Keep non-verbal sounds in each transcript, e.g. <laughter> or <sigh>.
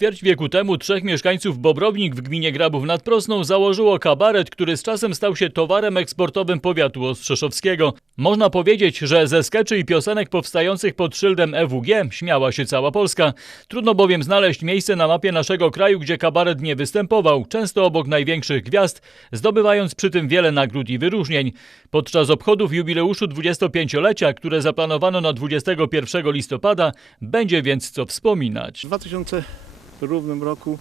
ćwierć wieku temu trzech mieszkańców Bobrownik w gminie Grabów nad Prosną założyło kabaret, który z czasem stał się towarem eksportowym powiatu ostrzeszowskiego. Można powiedzieć, że ze skeczy i piosenek powstających pod szyldem EWG śmiała się cała Polska. Trudno bowiem znaleźć miejsce na mapie naszego kraju, gdzie kabaret nie występował, często obok największych gwiazd, zdobywając przy tym wiele nagród i wyróżnień. Podczas obchodów jubileuszu 25-lecia, które zaplanowano na 21 listopada, będzie więc co wspominać. W 2000 równym roku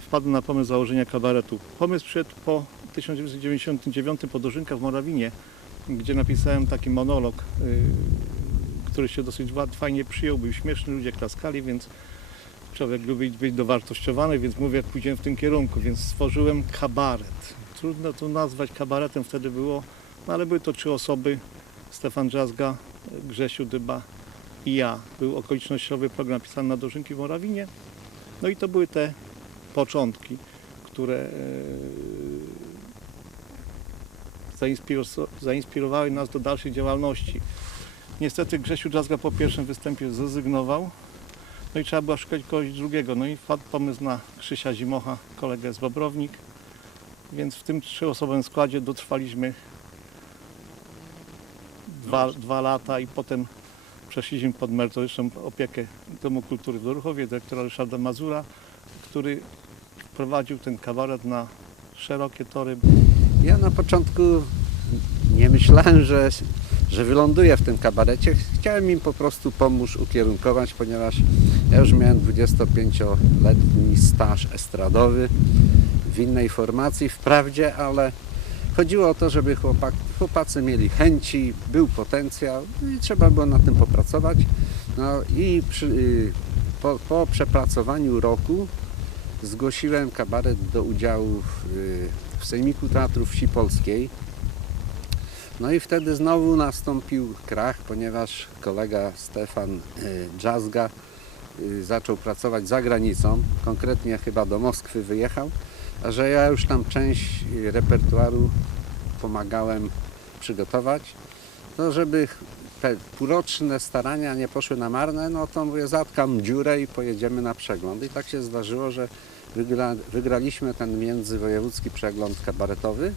wpadłem na pomysł założenia kabaretu. Pomysł przyszedł po 1999 po w Morawinie, gdzie napisałem taki monolog, yy, który się dosyć fajnie przyjął, był śmieszny, ludzie klaskali, więc człowiek lubi być dowartościowany, więc mówię, pójdziemy w tym kierunku, więc stworzyłem kabaret. Trudno to nazwać kabaretem wtedy było, no ale były to trzy osoby, Stefan Drzazga, Grzesiu Dyba i ja. Był okolicznościowy program pisany na Dożynki w Morawinie. No i to były te początki, które e, zainspiro- zainspirowały nas do dalszej działalności. Niestety Grzesiu Drzazga po pierwszym występie zrezygnował, no i trzeba było szukać kogoś drugiego. No i wpadł pomysł na Krzysia Zimocha, kolegę z Bobrownik, więc w tym trzyosobowym składzie dotrwaliśmy dwa, dwa lata i potem przeszliśmy pod merytoryczną opiekę Domu Kultury w Doruchowie, dyrektora Ryszarda Mazura, który prowadził ten kabaret na szerokie tory. Ja na początku nie myślałem, że, że wyląduję w tym kabarecie. Chciałem im po prostu pomóc ukierunkować, ponieważ ja już miałem 25-letni staż estradowy w innej formacji, wprawdzie, ale chodziło o to, żeby chłopak, chłopacy mieli chęci, był potencjał no i trzeba było nad tym popracować. No i przy, y, po, po przepracowaniu roku zgłosiłem kabaret do udziału w, y, w Sejmiku Teatru Wsi Polskiej. No i wtedy znowu nastąpił krach, ponieważ kolega Stefan y, Drzazga y, zaczął pracować za granicą, konkretnie chyba do Moskwy wyjechał, a że ja już tam część repertuaru pomagałem przygotować, to żeby te półroczne starania nie poszły na marne, no to mówię, zatkam dziurę i pojedziemy na przegląd. I tak się zdarzyło, że wygra, wygraliśmy ten międzywojewódzki przegląd kabaretowy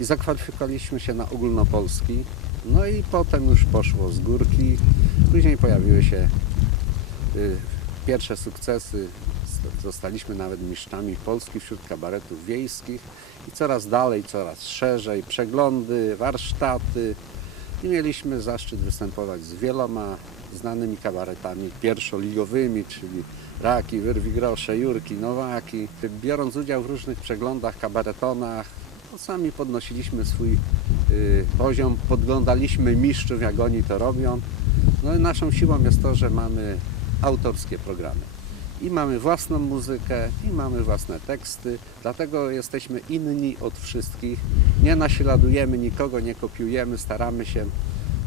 i zakwalifikowaliśmy się na ogólnopolski. No i potem już poszło z górki. Później pojawiły się y, pierwsze sukcesy. Zostaliśmy nawet mistrzami Polski wśród kabaretów wiejskich i coraz dalej, coraz szerzej. Przeglądy, warsztaty i mieliśmy zaszczyt występować z wieloma znanymi kabaretami pierwszoligowymi, czyli Raki, Wyrwi Grosze, Jurki, Nowaki. Biorąc udział w różnych przeglądach, kabaretonach, to sami podnosiliśmy swój y, poziom, podglądaliśmy mistrzów, jak oni to robią. No i naszą siłą jest to, że mamy autorskie programy. I mamy własną muzykę, i mamy własne teksty, dlatego jesteśmy inni od wszystkich. Nie naśladujemy nikogo, nie kopiujemy, staramy się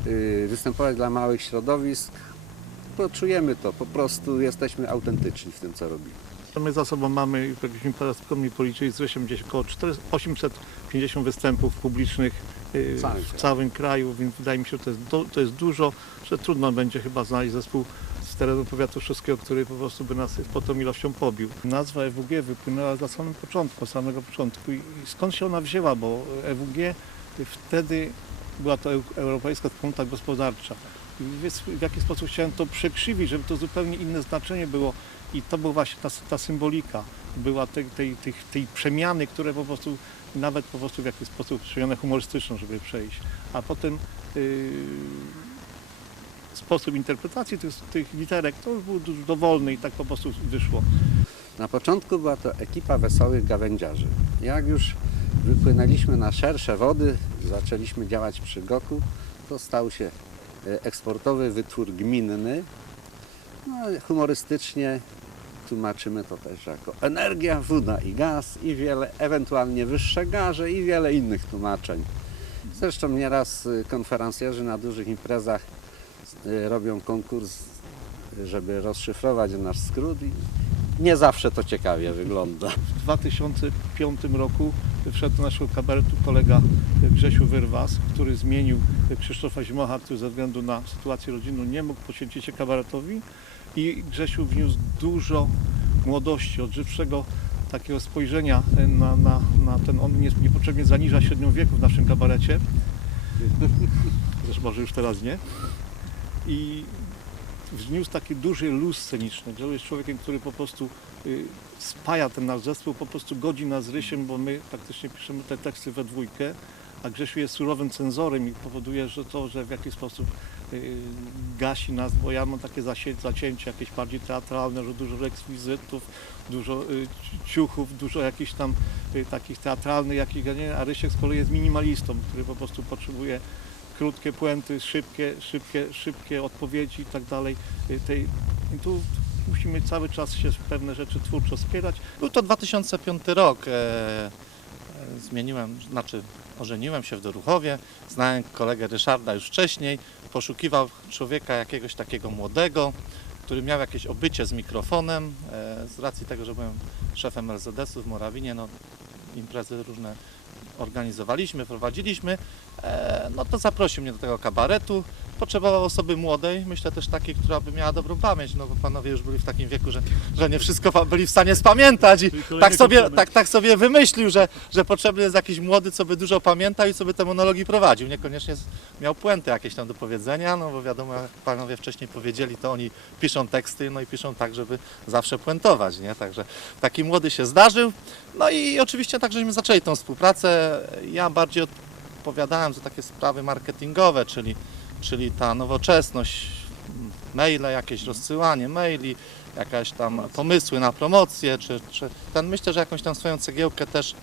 y, występować dla małych środowisk. Poczujemy to, po prostu jesteśmy autentyczni w tym, co robimy. My za sobą mamy, jakbyśmy teraz skromnie policzyli, zresztą gdzieś około 400 850 występów publicznych y, W całym kraju. więc wydaje mi się, że to jest, to jest dużo, że trudno będzie chyba znaleźć zespół z terenu powiatu wszystkiego, który po prostu by nas pod tą ilością pobił. Nazwa EWG wypłynęła na samym początku, samego początku. I skąd się ona wzięła, bo EWG wtedy była to eu- Europejska Wspólnota Gospodarcza. I w jaki sposób chciałem to przekrzywić, żeby to zupełnie inne znaczenie było. I to była właśnie ta, ta symbolika, była tej, tej, tej, tej przemiany, które po prostu, nawet po prostu w jakiś sposób przemianę humorystyczną, żeby przejść. A potem yy, sposób interpretacji tych, tych literek to już był dowolny i tak po prostu wyszło. Na początku była to ekipa wesołych gawędziarzy. Jak już wypłynęliśmy na szersze wody, zaczęliśmy działać przy Goku, to stał się e, eksportowy wytwór gminny. No, humorystycznie tłumaczymy to też jako energia, woda i gaz i wiele, ewentualnie wyższe garze i wiele innych tłumaczeń. Zresztą nieraz y, konferencjerzy na dużych imprezach robią konkurs, żeby rozszyfrować nasz skrót i nie zawsze to ciekawie wygląda. W 2005 roku wszedł do naszego kabaretu kolega Grzesiu Wyrwas, który zmienił Krzysztofa Zimocha, który ze względu na sytuację rodzinną nie mógł poświęcić się kabaretowi i Grzesiu wniósł dużo młodości, odżywczego takiego spojrzenia na, na, na ten, on nie, niepotrzebnie zaniża średnią wieku w naszym kabarecie. <laughs> Zresztą może już teraz nie. I wniósł taki duży luz sceniczny. Joe jest człowiekiem, który po prostu y, spaja ten nasz zespół, po prostu godzi nas z Rysiem, bo my praktycznie piszemy te teksty we dwójkę, a Grzesiu jest surowym cenzorem i powoduje, że to, że w jakiś sposób y, gasi nas, bo ja mam takie zasie, zacięcia jakieś bardziej teatralne, że dużo rekwizytów, dużo y, ci- ciuchów, dużo jakichś tam takich teatralnych, jakich, a Rysiek z kolei jest minimalistą, który po prostu potrzebuje krótkie puenty, szybkie, szybkie, szybkie odpowiedzi i tak dalej. Y, Tej, tu musimy cały czas się pewne rzeczy twórczo spierać. Był to 2005 rok. E, e, zmieniłem, znaczy ożeniłem się w Doruchowie. Znałem kolegę Ryszarda już wcześniej. Poszukiwał człowieka jakiegoś takiego młodego, który miał jakieś obycie z mikrofonem. E, z racji tego, że byłem szefem LZS-u w Morawinie, no, imprezy różne organizowaliśmy, prowadziliśmy. E, no to zaprosił mnie do tego kabaretu. Potrzebował osoby młodej, myślę też takiej, która by miała dobrą pamięć, no bo panowie już byli w takim wieku, że, że nie wszystko byli w stanie spamiętać i tak sobie, tak, tak sobie wymyślił, że, że potrzebny jest jakiś młody, co by dużo pamiętał i co by te monologi prowadził. Niekoniecznie miał puenty jakieś tam do powiedzenia, no bo wiadomo, jak panowie wcześniej powiedzieli, to oni piszą teksty, no i piszą tak, żeby zawsze puentować, nie? Także taki młody się zdarzył. No i oczywiście tak, żeśmy zaczęli tą współpracę. Ja bardziej odpowiadałem za takie sprawy marketingowe, czyli, czyli ta nowoczesność, maile, jakieś rozsyłanie maili, jakaś tam pomysły na promocję, czy, czy ten myślę, że jakąś tam swoją cegiełkę też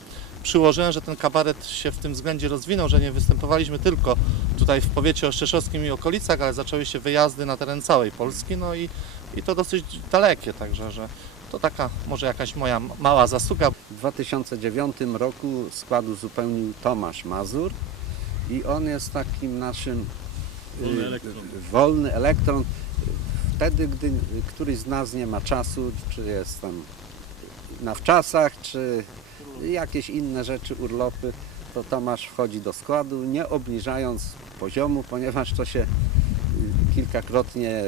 przyłożyłem, że ten kabaret się w tym względzie rozwinął, że nie występowaliśmy tylko tutaj w powiecie oszczeszowskim i okolicach, ale zaczęły się wyjazdy na teren całej Polski, no i, i to dosyć dalekie, także że to taka może jakaś moja mała zasługa. W 2009 roku skład uzupełnił Tomasz Mazur i on jest takim naszym Wolny y, elektron. wolny elektron. Wtedy, gdy któryś z nas nie ma czasu, czy jest tam na wczasach, czy jakieś inne rzeczy, urlopy, to Tomasz wchodzi do składu, nie obniżając poziomu, ponieważ to się y, kilkakrotnie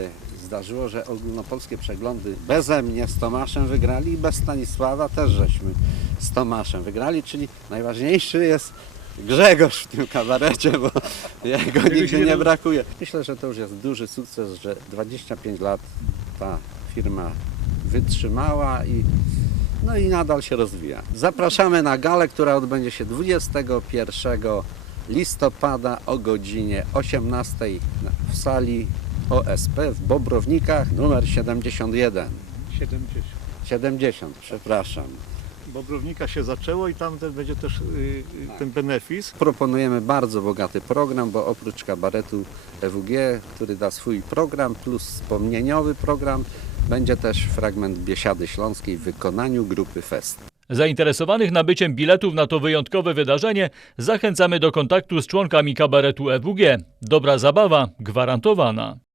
zdarzyło, że ogólnopolskie przeglądy beze mnie z Tomaszem wygrali i bez Stanisława też żeśmy z Tomaszem wygrali, czyli najważniejszy jest Grzegorz w tym kabarecie, bo jego nigdy nie brakuje. Myślę, że to już jest duży sukces, że 25 lat ta firma wytrzymała i no i nadal się rozwija. Zapraszamy na galę, która odbędzie się 21 listopada o godzinie 18 w sali OSP w Bobrownikach numer 71. 70. 70, przepraszam. Bobrownika się zaczęło i tam też będzie też y, y, ten benefis. Proponujemy bardzo bogaty program, bo oprócz kabaretu EWG, który da swój program, plus wspomnieniowy program, będzie też fragment Biesiady Śląskiej w wykonaniu grupy Fest. Zainteresowanych nabyciem biletów na to wyjątkowe wydarzenie zachęcamy do kontaktu z członkami kabaretu EWG. Dobra zabawa gwarantowana.